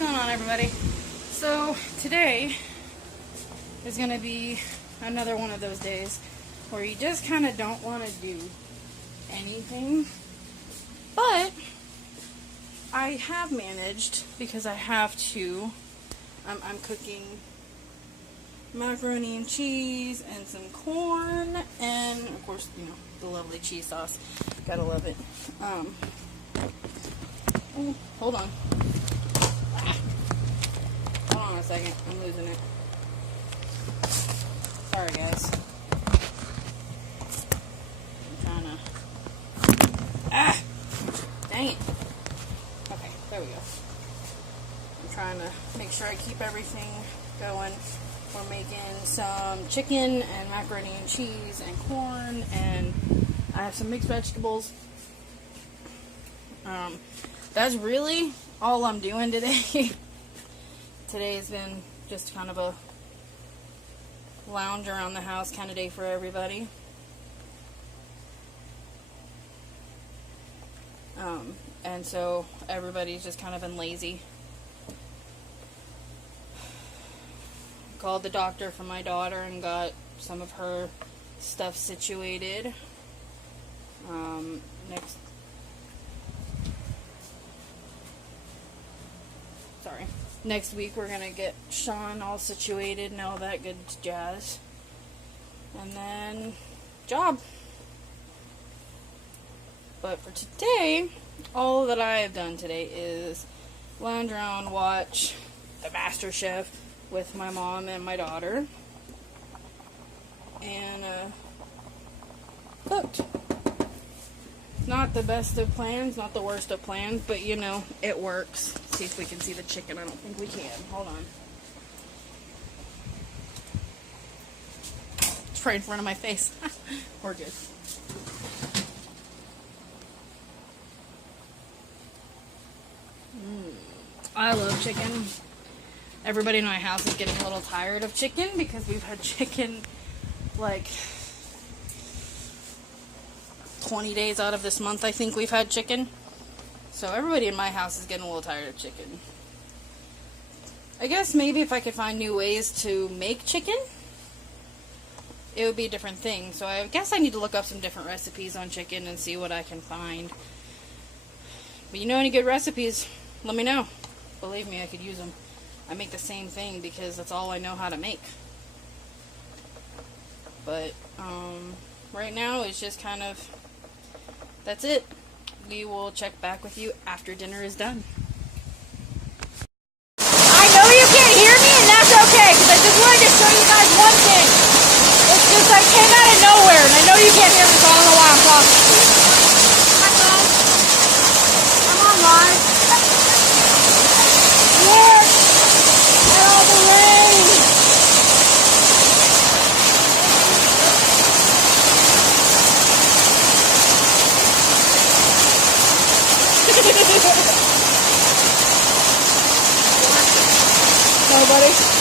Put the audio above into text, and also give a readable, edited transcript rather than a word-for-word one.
going on, everybody? So today is going to be another one of those days where you just kind of don't want to do anything, but I have managed, because I have to. I'm cooking macaroni and cheese and some corn and, of course, you know, the lovely cheese sauce. Gotta love it. Oh, hold on. Hold on a second. I'm losing it. Sorry, guys. I'm trying to... Dang it. Okay, there we go. I'm trying to make sure I keep everything going. We're making some chicken and macaroni and cheese and corn, and I have some mixed vegetables. That's really all I'm doing today. Today's been just kind of a lounge around the house kind of day for everybody. And so everybody's just kind of been lazy. Called the doctor for my daughter and got some of her stuff situated. Next week we're gonna get Sean all situated and all that good jazz. And then job. But for today, all that I have done today is lounge around, watch the Master Chef with my mom and my daughter, and cooked. Not the best of plans, not the worst of plans, but you know, it works. Let's see if we can see the chicken. I don't think we can. Hold on. It's right in front of my face. We're good. I love chicken. Everybody in my house is getting a little tired of chicken because we've had chicken like 20 days out of this month. I think we've had chicken. So everybody in my house is getting a little tired of chicken. I guess maybe if I could find new ways to make chicken, it would be a different thing. So I guess I need to look up some different recipes on chicken and see what I can find. But you know any good recipes, let me know. Believe me, I could use them. I make the same thing because that's all I know how to make. But right now it's just kind of, that's it. We will check back with you after dinner is done. I know you can't hear me, and that's okay, because I just wanted to show you guys one thing. It's just I came out of nowhere, and I know you can't hear me, so I don't know why I'm talking to you. Hi, guys. I'm on live. Look at all the rain. Nobody.